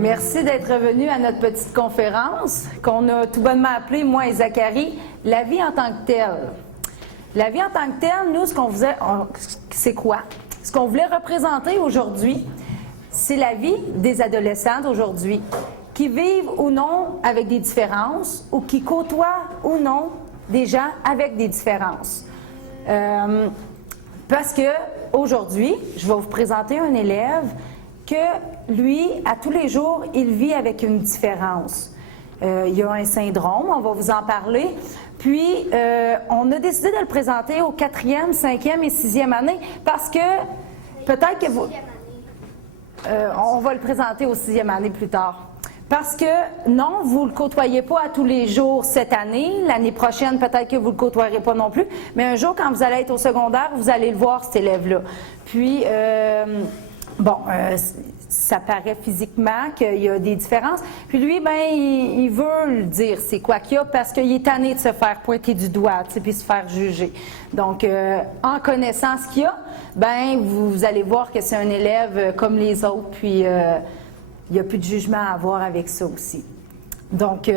Merci d'être venu à notre petite conférence qu'on a tout bonnement appelée, moi et Zachary, « La vie en tant que telle ». La vie en tant que telle, nous, c'est quoi? Ce qu'on voulait représenter aujourd'hui, c'est la vie des adolescents d'aujourd'hui, qui vivent ou non avec des différences ou qui côtoient ou non des gens avec des différences. Parce que aujourd'hui, je vais vous présenter un élève que lui, à tous les jours, il vit avec une différence. Il y a un syndrome, on va vous en parler. Puis, on a décidé de le présenter aux 4e, 5e et 6e année parce que peut-être que vous... on va le présenter aux 6e année plus tard. Parce que, non, vous ne le côtoyez pas à tous les jours cette année. L'année prochaine, peut-être que vous ne le côtoierez pas non plus. Mais un jour, quand vous allez être au secondaire, vous allez le voir, cet élève-là. Puis, ça paraît physiquement qu'il y a des différences. Puis lui, ben, il veut le dire, c'est quoi qu'il y a, parce qu'il est tanné de se faire pointer du doigt, puis se faire juger. Donc, en connaissant ce qu'il y a, ben, vous allez voir que c'est un élève comme les autres, puis il n'y a plus de jugement à avoir avec ça aussi. Donc,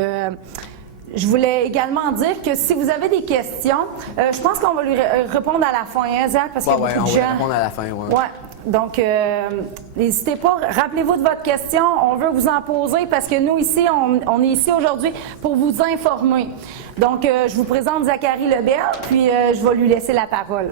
je voulais également dire que si vous avez des questions, je pense qu'on va lui répondre à la fin, hein, Zach, parce qu'il y a beaucoup de gens. On va répondre à la fin, oui. Ouais. Donc, n'hésitez pas, rappelez-vous de votre question, on veut vous en poser parce que nous ici, on est ici aujourd'hui pour vous informer. Donc, je vous présente Zachary Lebel, puis je vais lui laisser la parole.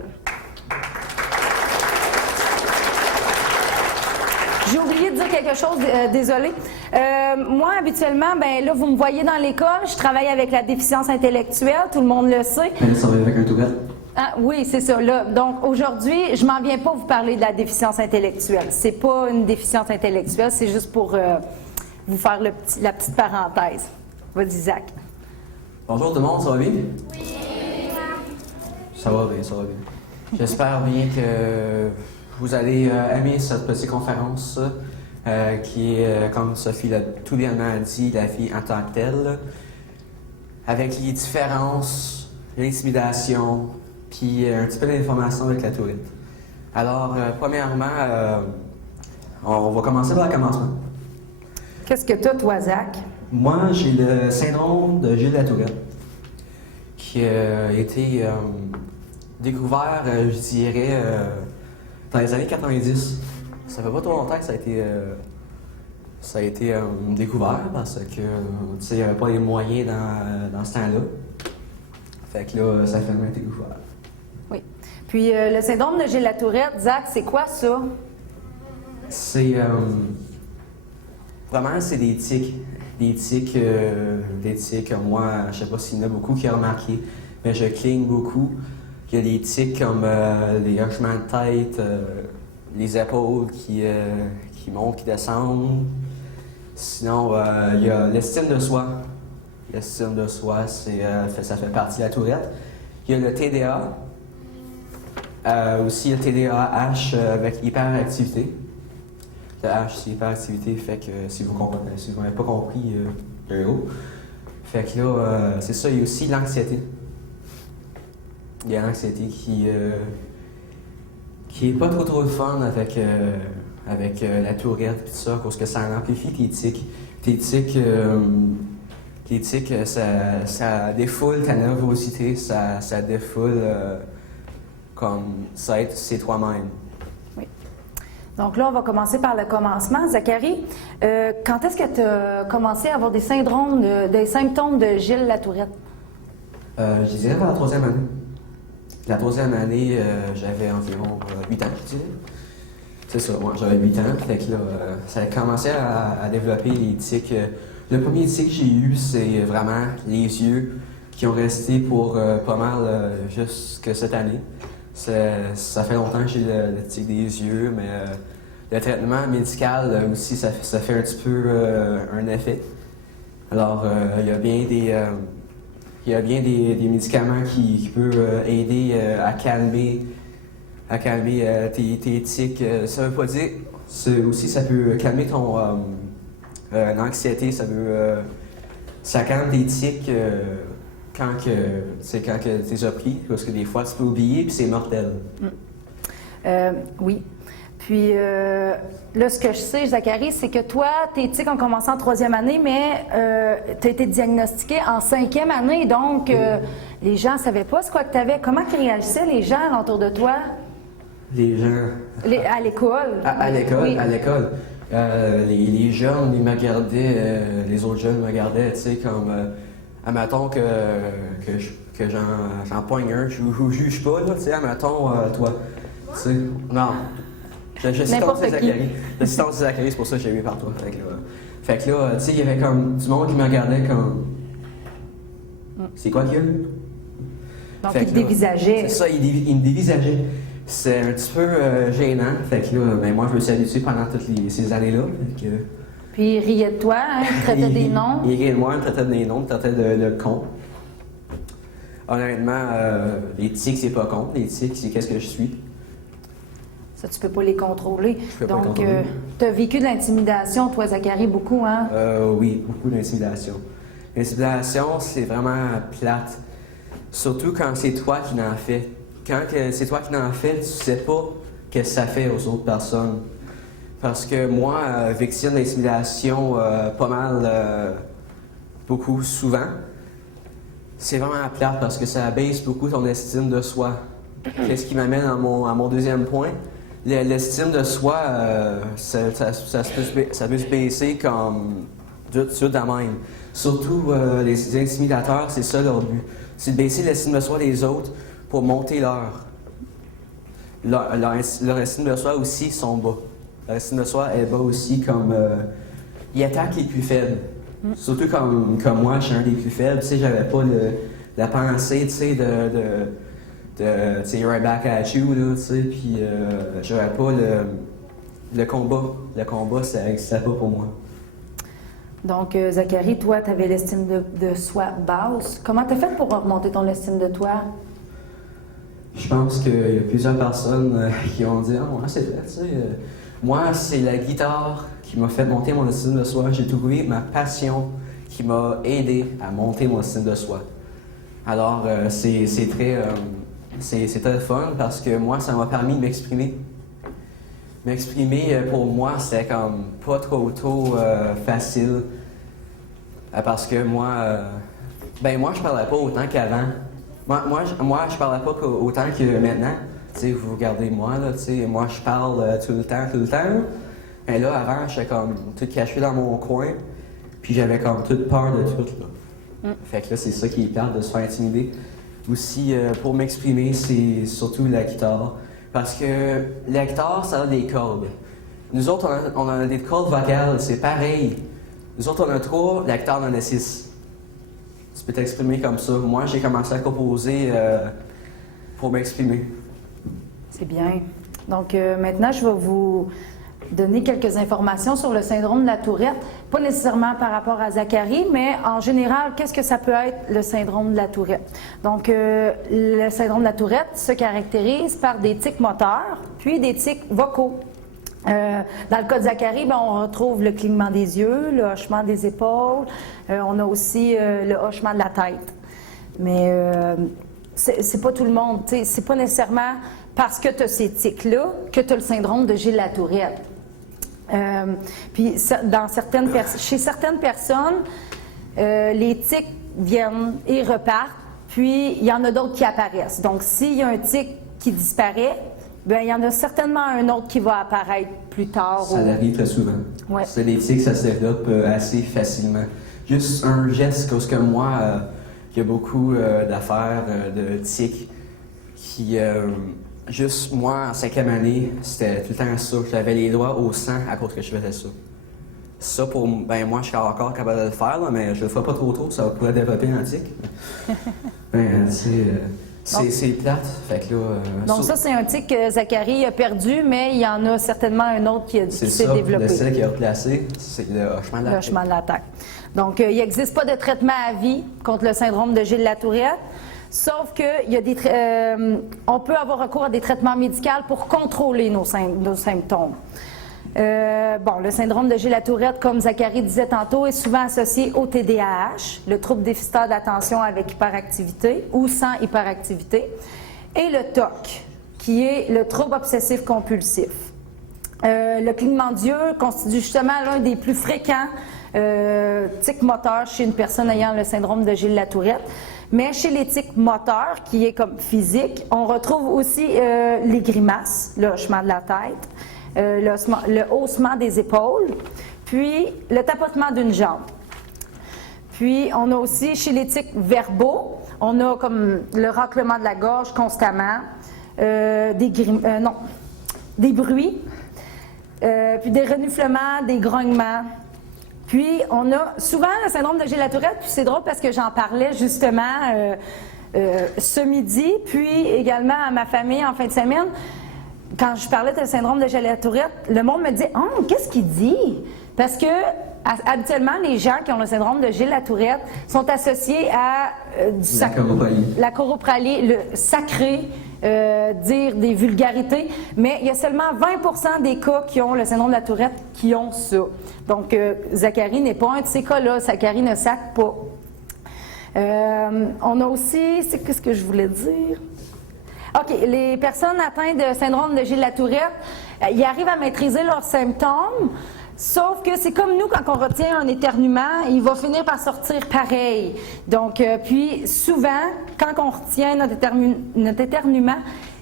J'ai oublié de dire quelque chose, désolée. Moi, habituellement, ben là, vous me voyez dans l'école, je travaille avec la déficience intellectuelle, tout le monde le sait. Elle travaille avec un Tourette. Ah, oui, c'est ça. Là. Donc, aujourd'hui, je m'en viens pas vous parler de la déficience intellectuelle. C'est pas une déficience intellectuelle, c'est juste pour vous faire la petite parenthèse. Vas-y, Zach. Bonjour tout le monde, ça va bien? Oui! Ça va bien, ça va bien. J'espère bien que vous allez aimer cette petite conférence qui est, comme Sophie l'a tout bien dit, la vie en tant que telle, avec les différences, l'intimidation, puis un petit peu d'informations avec la Tourette. Alors, premièrement, on va commencer par le commencement. Qu'est-ce que tu as, toi, Zach? Moi, j'ai le syndrome de Gilles Latourette, qui a été découvert, je dirais, dans les années 90. Ça fait pas trop longtemps que ça a été découvert parce que, tu sais, il n'y avait pas les moyens dans ce temps-là. Fait que là, ça a finalement été découvert. Oui. Puis, le syndrome de Gilles Latourette, Zach, c'est quoi ça? C'est vraiment, c'est des tics. Des tics, moi, je sais pas s'il y en a beaucoup qui ont remarqué, mais je cligne beaucoup. Il y a des tics comme les hochements de tête, les épaules qui montent, qui descendent. Sinon, il y a l'estime de soi. L'estime de soi, ça fait partie de la Tourette. Il y a le TDA. Aussi le TDAH avec hyperactivité. Le H, c'est hyperactivité, fait que si vous n'avez pas compris, un haut. Fait que là, c'est ça, il y a aussi l'anxiété. Il y a l'anxiété qui est pas trop le fun avec la Tourette et tout ça, parce que ça amplifie tes tics. Tes tics, ça défoule ta nervosité, ça défoule comme ça être c'est toi-même. Oui. Donc là, on va commencer par le commencement. Zachary, quand est-ce que tu as commencé à avoir des symptômes de Gilles Latourette? Je dirais vers la 3e année. La 3e année, j'avais environ 8 ans, je dirais. C'est ça, moi, j'avais 8 ans. Fait que là, ça a commencé à développer les tics. Le premier tic que j'ai eu, c'est vraiment les yeux qui ont resté pour pas mal jusqu'à cette année. Ça fait longtemps que j'ai le tic des yeux, mais le traitement médical aussi, ça fait un petit peu un effet. Alors, il y a bien des médicaments qui peuvent aider à calmer tes tics. Ça veut pas dire... ça peut calmer ton l'anxiété. Ça calme tes tics quand tu es pris, parce que des fois, tu peux oublier, puis c'est mortel. Oui. Puis là, ce que je sais, Zachary, c'est que toi, tes tics ont commencé en 3e année, mais tu as été diagnostiqué en 5e année. Donc, les gens ne savaient pas ce quoi que tu avais. Comment réagissaient les gens autour de toi? Les gens. À l'école? À l'école, Oui. à l'école. Les jeunes, ils me regardaient, les autres jeunes me regardaient, tu sais, comme, admettons que j'en poigne un, je vous juge pas, là, tu sais, admettons, toi, tu sais, non. Je suis tombé Zachary. Je suis tombé Zachary, c'est pour ça que j'ai eu par toi. Fait que là, tu sais, il y avait comme du monde qui me regardait comme, c'est quoi qu'il y a? Donc, il te dévisageait. C'est ça, il me dévisageait. C'est un petit peu gênant. Fait que là, ben moi, je me suis habitué pendant toutes ces années-là. Puis il riait de toi, hein? Il te traitait des noms. Il riait de moi, il me traitait des noms, il me traitait de con. Honnêtement, les tics, c'est pas con. Les tics, c'est qu'est-ce que je suis. Ça, tu peux pas les contrôler. Je peux pas les Donc, contrôler. tu as vécu de l'intimidation, toi, Zachary, beaucoup, hein? Oui, beaucoup d'intimidation. L'intimidation, c'est vraiment plate. Surtout quand c'est toi qui n'en fais. Quand c'est toi qui n'en fais, tu sais pas ce que ça fait aux autres personnes. Parce que moi, victime d'intimidation, pas mal, beaucoup, souvent, c'est vraiment plate parce que ça abaisse beaucoup ton estime de soi. Qu'est-ce qui m'amène à mon deuxième point? L'estime de soi, ça peut se baisser comme de suite à même. Surtout les intimidateurs, c'est ça leur but. C'est de baisser l'estime de soi des autres pour monter leur estime de soi aussi sont bas. Leur estime de soi est bas aussi comme ils attaquent les plus faibles. Surtout comme moi, je suis un des plus faibles. Tu sais, j'avais pas la pensée, tu sais, tu sais, right back at you, là, tu sais, puis j'avais pas le combat. Le combat, ça n'existait pas pour moi. Donc, Zachary, toi, tu avais l'estime de soi basse. Comment tu as fait pour remonter ton estime de toi? Je pense qu'il y a plusieurs personnes qui ont dit « Ah, moi, c'est vrai, tu sais. Moi, c'est la guitare qui m'a fait monter mon estime de soi. J'ai trouvé ma passion qui m'a aidé à monter mon estime de soi. » Alors, c'est très fun parce que moi, ça m'a permis de m'exprimer. M'exprimer, pour moi, c'était comme pas trop facile. Parce que moi, je parlais pas autant qu'avant. Moi, je parlais pas autant que maintenant. Tu sais, vous regardez moi, là, tu sais, moi, je parle tout le temps. Et là, avant, j'étais comme tout caché dans mon coin, puis j'avais comme toute peur de tout, là. Fait que là, c'est ça qui est plate, de se faire intimider. Aussi, pour m'exprimer, c'est surtout la guitare. Parce que la guitare, ça a des cordes. Nous autres, on a des cordes vocales, c'est pareil. Nous autres, on a 3, la guitare en a 6. Tu peux t'exprimer comme ça. Moi, j'ai commencé à composer pour m'exprimer. C'est bien. Donc, maintenant, je vais vous donner quelques informations sur le syndrome de la Tourette. Pas nécessairement par rapport à Zachary, mais en général, qu'est-ce que ça peut être le syndrome de la Tourette? Donc, le syndrome de la Tourette se caractérise par des tics moteurs, puis des tics vocaux. Dans le cas de Zachary, on retrouve le clignement des yeux, le hochement des épaules, on a aussi le hochement de la tête. Mais c'est pas tout le monde, c'est pas nécessairement parce que tu as ces tics-là que tu as le syndrome de Gilles Latourette. Puis chez certaines personnes, les tics viennent et repartent, puis il y en a d'autres qui apparaissent. Donc s'il y a un tic qui disparaît, bien, il y en a certainement un autre qui va apparaître plus tard. Ça arrive très souvent. Ouais. C'est des tics, ça se développe assez facilement. Juste un geste, parce que moi, il y a beaucoup d'affaires de tics qui... juste moi, en 5e année, c'était tout le temps ça. J'avais les doigts au sang à cause que je faisais ça. Ça, pour moi, je suis encore capable de le faire, là, mais je le ferai pas trop tôt, ça pourrait développer un tic. C'est plate. Fait que là, donc ça, c'est un tic que Zachary a perdu, mais il y en a certainement un autre qui s'est développé. C'est ça qui a replacé, c'est le hochement de la tête. Le hochement de la tête. Donc, il n'existe pas de traitement à vie contre le syndrome de Gilles Latourette, sauf qu'on peut avoir recours à des traitements médicaux pour contrôler nos symptômes. Le syndrome de Gilles Latourette, comme Zachary disait tantôt, est souvent associé au TDAH, le trouble déficitaire de l'attention avec hyperactivité ou sans hyperactivité, et le TOC, qui est le trouble obsessif compulsif. Le clignement d'yeux constitue justement l'un des plus fréquents tics moteurs chez une personne ayant le syndrome de Gilles-Latourette. Mais chez les tics moteurs, qui est comme physique, on retrouve aussi les grimaces, le hochement de la tête, le haussement des épaules, puis le tapotement d'une jambe. Puis on a aussi chez les tics verbaux, on a comme le raclement de la gorge constamment, des bruits, puis des reniflements, des grognements. Puis, on a souvent le syndrome de Gilles-Latourette, puis c'est drôle parce que j'en parlais justement ce midi, puis également à ma famille en fin de semaine. Quand je parlais de syndrome de Gilles-Latourette, le monde me dit « Oh, qu'est-ce qu'il dit? » Parce que habituellement, les gens qui ont le syndrome de Gilles-Latourette sont associés à la choropralie, le sacré, dire des vulgarités, mais il y a seulement 20% des cas qui ont le syndrome de la Tourette qui ont ça. Donc, Zachary n'est pas un de ces cas-là. Zachary ne sac pas. On a aussi, c'est qu'est-ce que je voulais dire? OK, les personnes atteintes de syndrome de Gilles-Latourette, ils arrivent à maîtriser leurs symptômes, sauf que c'est comme nous, quand on retient un éternuement, il va finir par sortir pareil. Donc, puis souvent, quand on retient notre éternuement,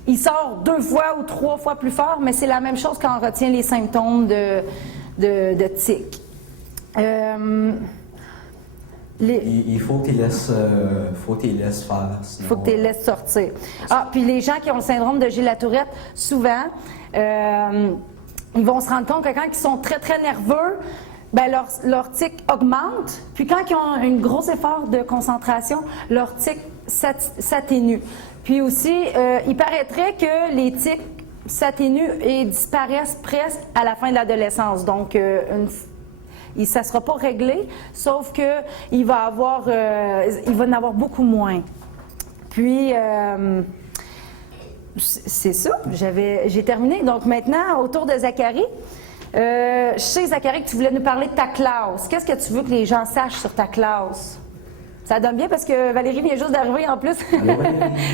il sort 2 fois ou 3 fois plus fort, mais c'est la même chose quand on retient les symptômes de tic. Il faut que tu laisses faire. Il faut que tu les laisses sortir. Ah, puis les gens qui ont le syndrome de Gilles-Latourette, souvent, ils vont se rendre compte que quand ils sont très, très nerveux, ben leur tic augmente. Puis quand ils ont un gros effort de concentration, leur tic s'atténue. Puis aussi, il paraîtrait que les tics s'atténuent et disparaissent presque à la fin de l'adolescence. Donc, ça ne sera pas réglé, sauf qu'il va en avoir beaucoup moins. Puis, c'est ça, j'ai terminé. Donc maintenant, autour de Zachary, je sais, Zachary, que tu voulais nous parler de ta classe. Qu'est-ce que tu veux que les gens sachent sur ta classe? Ça donne bien parce que Valérie vient juste d'arriver en plus.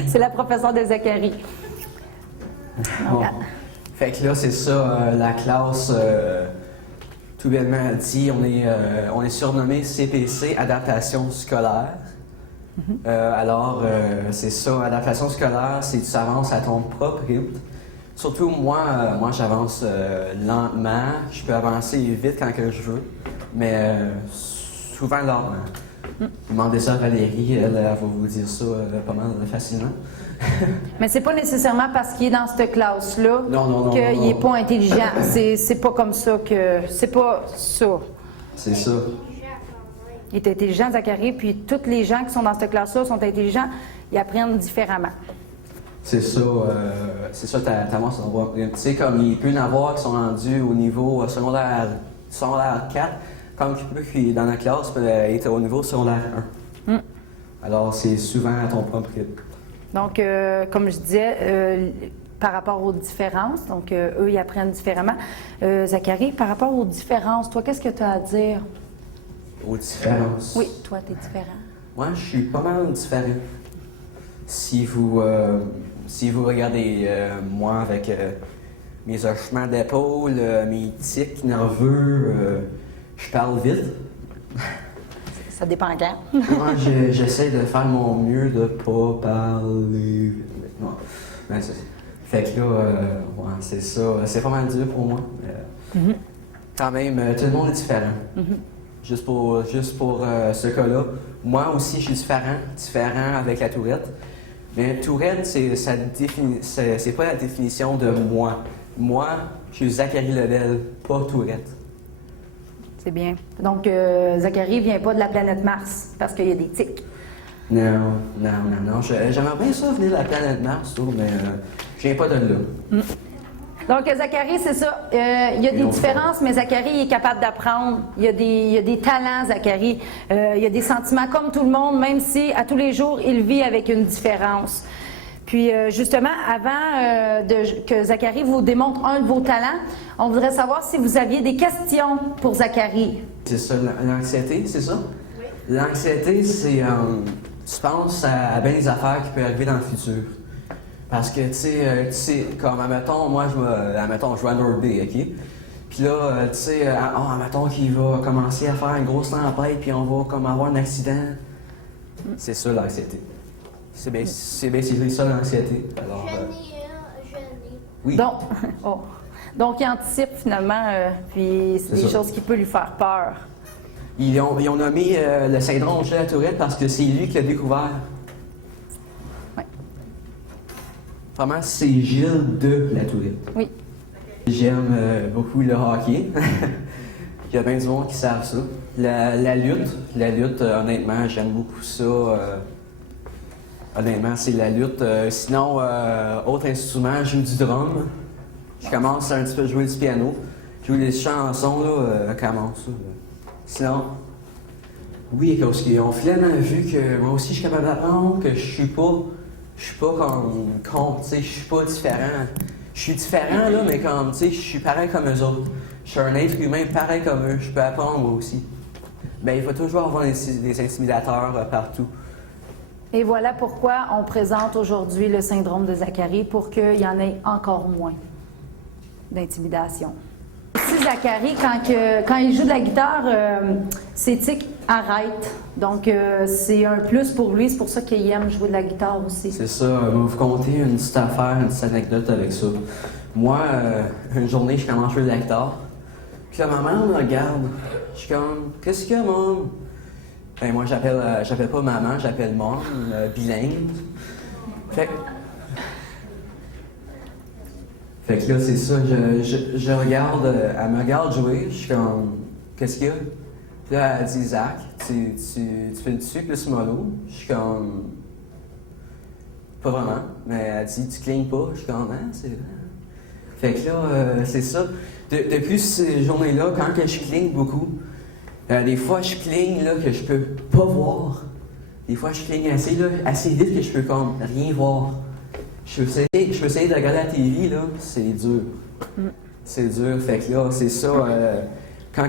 C'est la professeure de Zachary. Bon. Fait que là, c'est ça, la classe, tout bêtement dit, on est surnommé CPC, adaptation scolaire. Alors, c'est ça, adaptation scolaire, c'est tu avances à ton propre rythme. Surtout moi j'avance lentement, je peux avancer vite quand que je veux, mais souvent lentement. Demandez ça à Valérie, elle va vous dire ça pas mal facilement. Mais c'est pas nécessairement parce qu'il est dans cette classe-là qu'il n'est pas intelligent. C'est pas comme ça que... C'est pas ça. C'est ça. Il est intelligent, Zachary, puis tous les gens qui sont dans cette classe-là sont intelligents, ils apprennent différemment. C'est ça ta masse. Tu sais, comme il peut y en avoir qui sont rendus au niveau secondaire 4, comme il peut qui dans la classe peut être au niveau secondaire 1. Alors, c'est souvent à ton propre rythme. Donc, comme je disais, par rapport aux différences, donc eux, ils apprennent différemment. Zachary, par rapport aux différences, toi, qu'est-ce que tu as à dire? Aux différences? Oui, toi, tu es différent. Moi, je suis pas mal différent. Si vous regardez moi avec mes hochements d'épaule, mes tics nerveux, je parle vite. Ça dépend quand. Moi, j'essaie de faire mon mieux de pas parler vite. Ouais. Ben, fait que là, ouais, c'est ça. C'est pas mal dur pour moi. Quand même, tout le monde est différent. Juste pour ce cas-là. Moi aussi, je suis différent avec la Tourette. Mais Tourette, c'est pas la définition de moi. Moi, je suis Zachary Lebel, pas Tourette. C'est bien. Donc, Zachary vient pas de la planète Mars parce qu'il y a des tics. Non. J'aimerais bien ça venir de la planète Mars, mais je viens pas de là. Donc, Zachary, c'est ça. Il y a des différences, mais Zachary est capable d'apprendre. Il y a des talents, Zachary. Il y a des sentiments comme tout le monde, même si à tous les jours, il vit avec une différence. Puis, justement, avant que Zachary vous démontre un de vos talents, on voudrait savoir si vous aviez des questions pour Zachary. C'est ça, l'anxiété, c'est ça? Oui. L'anxiété, c'est... tu penses à bien des affaires qui peuvent arriver dans le futur. Parce que, tu sais, comme, admettons, moi, admettons, je joue à North Bay, OK? Puis là, tu sais, admettons qu'il va commencer à faire une grosse tempête, puis on va comme avoir un accident. C'est ça, l'anxiété. C'est basically ça, l'anxiété. Alors, Je n'ai. oui. Donc, oh. Donc, il anticipe finalement, puis c'est C'est des ça. choses qui peuvent lui faire peur. Ils ont nommé le syndrome de la Tourette parce que c'est lui qui l'a découvert. Ouais. Vraiment, c'est Gilles de la Tourette. Oui. J'aime beaucoup le hockey. Il y a bien du monde qui savent ça. La lutte, honnêtement, j'aime beaucoup ça. Honnêtement, c'est la lutte. Sinon, autre instrument, je joue du drum. Je commence un petit peu à jouer du piano. Je joue des chansons, là, commence. Sinon, oui, parce qu'ils ont finalement vu que moi aussi je suis capable d'apprendre, que je suis pas comme tu sais, je suis pas différent. Je suis différent, là, mais comme, tu sais, je suis pareil comme eux autres. Je suis un être humain pareil comme eux, je peux apprendre moi aussi. Ben, il faut toujours avoir des intimidateurs partout. Et voilà pourquoi on présente aujourd'hui le syndrome de Zacharie, pour qu'il y en ait encore moins d'intimidation. Aussi, Zacharie, quand il joue de la guitare, ses tics arrêtent. Donc, c'est un plus pour lui. C'est pour ça qu'il aime jouer de la guitare aussi. C'est ça, je vais vous conter une petite affaire, une petite anecdote avec ça. Moi, une journée, je commence à jouer de la guitare. Puis là, ma mère me regarde. Je suis comme, qu'est-ce qu'il y a, maman? Ben, moi, j'appelle pas maman, j'appelle mom, bilingue. Fait que là, c'est ça, je regarde, elle me regarde jouer, je suis comme, qu'est-ce qu'il y a? Puis là, elle dit, Zach, tu fais le dessus plus mollo? Je suis comme, pas vraiment, mais elle dit, tu clignes pas? Je suis comme, hein, c'est vrai. Fait que là, c'est ça. Depuis ces journées-là, quand que je cligne beaucoup, des fois je cligne là, que je peux pas voir. Des fois je cligne assez vite que je peux comme rien voir. Je peux essayer de regarder la TV, là, c'est dur. C'est dur, fait que là, c'est ça. Quand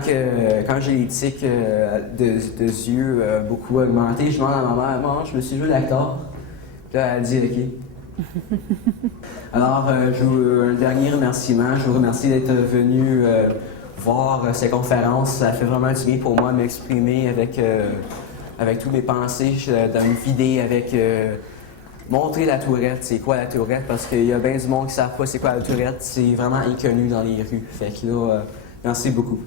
j'ai les tics de yeux beaucoup augmentés, je demande à ma mère, maman, je me suis joué l'acteur. Puis là, elle dit, OK. Alors, un dernier remerciement. Je vous remercie d'être venu voir ces conférences. Ça fait vraiment du bien pour moi de m'exprimer avec toutes mes pensées, de me vider avec montrer la Tourette. C'est quoi la Tourette? Parce qu'il y a bien du monde qui ne savent pas c'est quoi la Tourette. C'est vraiment inconnu dans les rues. Fait que là, merci beaucoup.